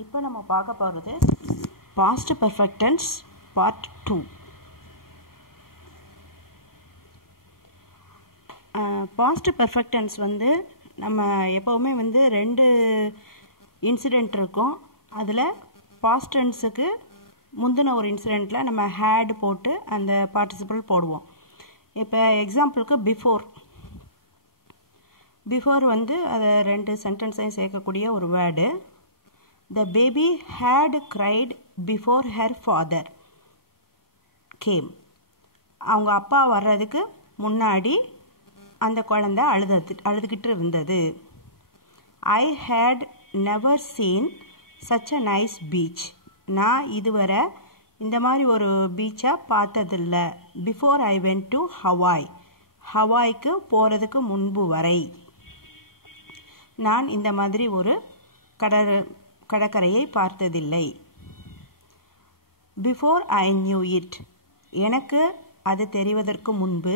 இப்போ நம்ம பார்க்க போகிறது past perfect tense part 2. Past perfect tense வந்து நம்ம எப்போவுமே வந்து 2 இன்சிடெண்ட் இருக்கும். அதில் பாஸ்ட் டென்ஸுக்கு முந்தின ஒரு இன்சிடெண்ட்டில் நம்ம ஹேட் போட்டு அந்த பார்ட்டிசிபிள் போடுவோம். இப்போ எக்ஸாம்பிளுக்கு பிஃபோர் வந்து அதை 2 சென்டென்ஸையும் சேர்க்கக்கூடிய ஒரு word. The baby had cried before her father came. அவங்க அப்பா வர்றதுக்கு முன்னாடி அந்த குழந்தை அழுதுகிட்டு இருந்தது. I had never seen such a nice beach. நான் இதுவரை இந்த மாதிரி ஒரு பீச்சை பார்த்ததில்லை. Before I went to Hawaii. ஹவாய்க்கு போகிறதுக்கு முன்பு வரை நான் இந்த மாதிரி ஒரு கடற்கரையை பார்த்ததில்லை. Before I knew it. எனக்கு அது தெரிவதற்கு முன்பு.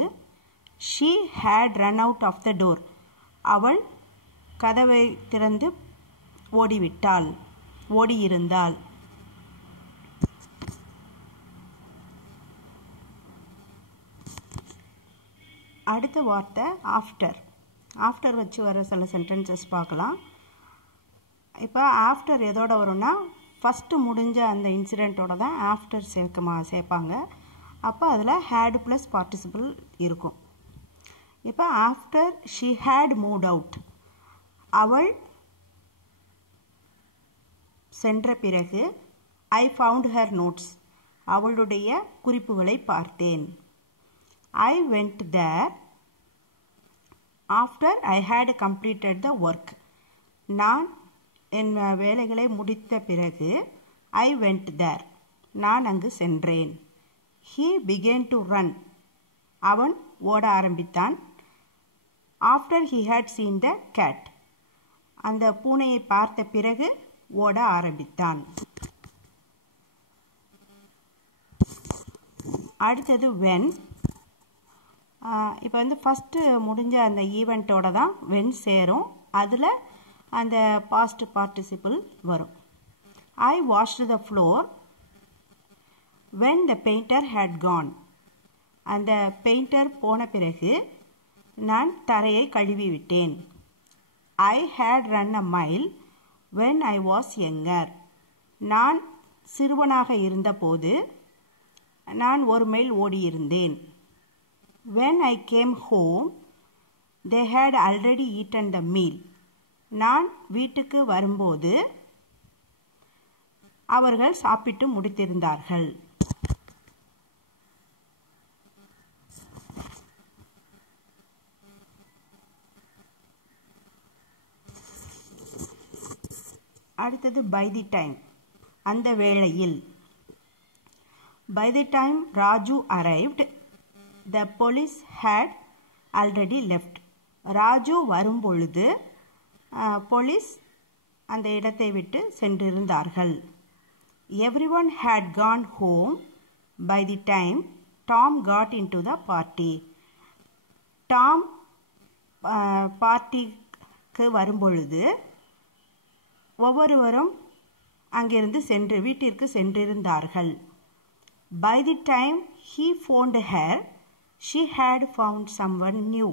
She had run out of the door. அவள் கதவை திறந்து ஓடியிருந்தாள். அடுத்த வார்த்தை ஆஃப்டர் வச்சு வர சில சென்டென்சஸ் பார்க்கலாம். இப்போ ஆஃப்டர் எதோட வரும்னா ஃபஸ்ட்டு முடிஞ்ச அந்த இன்சிடெண்ட்டோட தான் ஆஃப்டர் சேர்ப்பாங்க. அப்போ அதில் ஹேட் ப்ளஸ் பார்ட்டிசிபிள் இருக்கும். இப்போ after she had moved out. அவள் சென்ற பிறகு ஐ ஃபவுண்ட் ஹர் நோட்ஸ். அவளுடைய குறிப்புகளை பார்த்தேன். I went there after I had completed the work. நான் என் வேலைகளை முடித்த பிறகு ஐ வெண்ட் தேர். நான் அங்கு சென்றேன். He began to run. அவன் ஓட ஆரம்பித்தான். After he had seen the cat. அந்த பூனையை பார்த்த பிறகு ஓட ஆரம்பித்தான். அடுத்தது வென். இப்போ வந்து ஃபஸ்ட்டு முடிஞ்ச அந்த ஈவெண்ட்டோட தான் வென் சேரும். அதில் அந்த பாஸ்ட் பார்ட்டிசிபிள் வரும். I washed the floor when the painter had gone. அந்த பெயிண்டர் போன பிறகு நான் தரையை கழுவி விட்டேன். I had run a mile when I was younger. நான் சிறுவனாக இருந்தபோது நான் 1 மைல் ஓடியிருந்தேன். When I came home they had already eaten the meal. நான் வீட்டுக்கு வரும்போது அவர்கள் சாப்பிட்டு முடித்திருந்தார்கள். அடுத்தது பை தி டைம். அந்த வேளையில். By the time Raju arrived the police had already left. Raju வரும்பொழுது போலீஸ் அந்த இடத்தை விட்டு சென்றிருந்தார்கள். Everyone had gone home by the time Tom got in to the party. Tom பார்ட்டிக்கு வரும்பொழுது ஒவ்வொருவரும் அங்கிருந்து வீட்டிற்கு சென்றிருந்தார்கள். By the time he phoned her she had found someone new.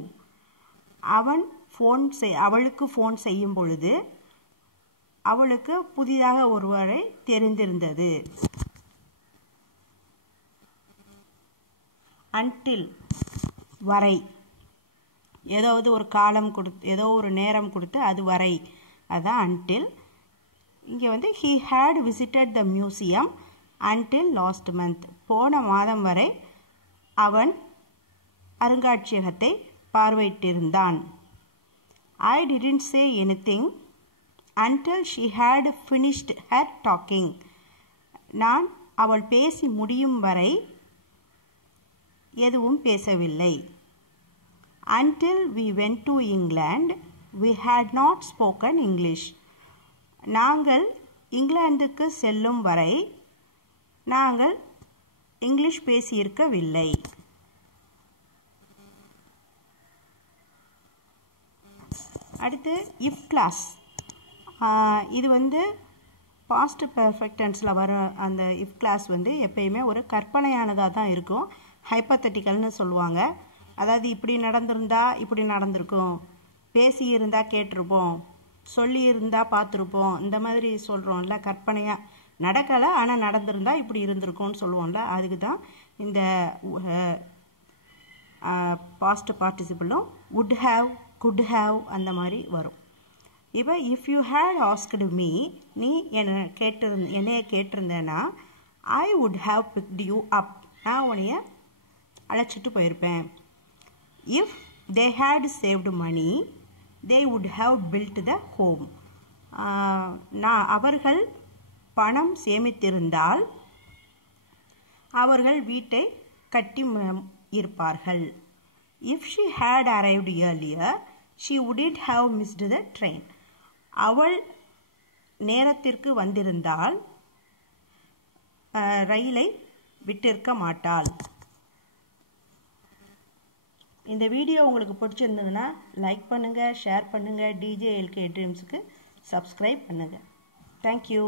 அவளுக்கு ஃபோன் செய்யும் பொழுது அவளுக்கு புதிதாக ஒருவரை தெரிந்திருந்தது. அன்டில் வரை. ஏதாவது ஒரு காலம் கொடுத்து ஏதோ ஒரு நேரம் கொடுத்து அது வரை, அதுதான் அன்டில். இங்கே வந்து he had visited the museum until last month. போன மாதம் வரை அவன் அருங்காட்சியகத்தை பார்வையிட்டிருந்தான். I didn't say anything until she had finished her talking. நான் அவள் பேசி முடியும் வரை எதுவும் பேசவில்லை. Until we went to England, we had not spoken English. நாங்கள் இங்கிலாந்துக்கு செல்லும் வரை நாங்கள் இங்கிலீஷ் பேசியிருக்கவில்லை. அடுத்து இஃப் கிளாஸ். இது வந்து பாஸ்ட் பெர்ஃபெக்ட் டென்ஸில் வர அந்த இஃப் கிளாஸ் வந்து எப்பயுமே ஒரு கற்பனையானதாக தான் இருக்கும். ஹைப்பத்தட்டிக்கல்னு சொல்லுவாங்க. அதாவது இப்படி நடந்திருந்தா இப்படி நடந்திருக்கும், பேசியிருந்தா கேட்டிருப்போம், சொல்லியிருந்தா பார்த்துருப்போம், இந்த மாதிரி சொல்கிறோம்ல. கற்பனையாக நடக்கலை ஆனால் நடந்திருந்தா இப்படி இருந்திருக்கும்னு சொல்லுவோம்ல. அதுக்கு தான் இந்த past பார்ட்டிசிபிளும் would have, could have அந்த மாதிரி வரும். இப்போ if you had asked me, நீ என்னைய கேட்டிருந்தேன்னா I would have picked you up, நான் உன்னைய அழைச்சிட்டு போயிருப்பேன். If they had saved money, they would have built the home. அவர்கள் பணம் சேமித்திருந்தால் அவர்கள் வீட்டை கட்டி இருப்பார்கள். If she had arrived earlier, she wouldn't have missed the train. அவள் நேரத்திற்கு வந்திருந்தால் ரயிலை விட்டிருக்க மாட்டாள். இந்த வீடியோ உங்களுக்கு பிடிச்சிருந்ததுன்னா லைக் பண்ணுங்கள், ஷேர் பண்ணுங்கள், டிஜே எல்கே ட்ரீம்ஸுக்கு சப்ஸ்கிரைப் பண்ணுங்கள். தேங்க்யூ.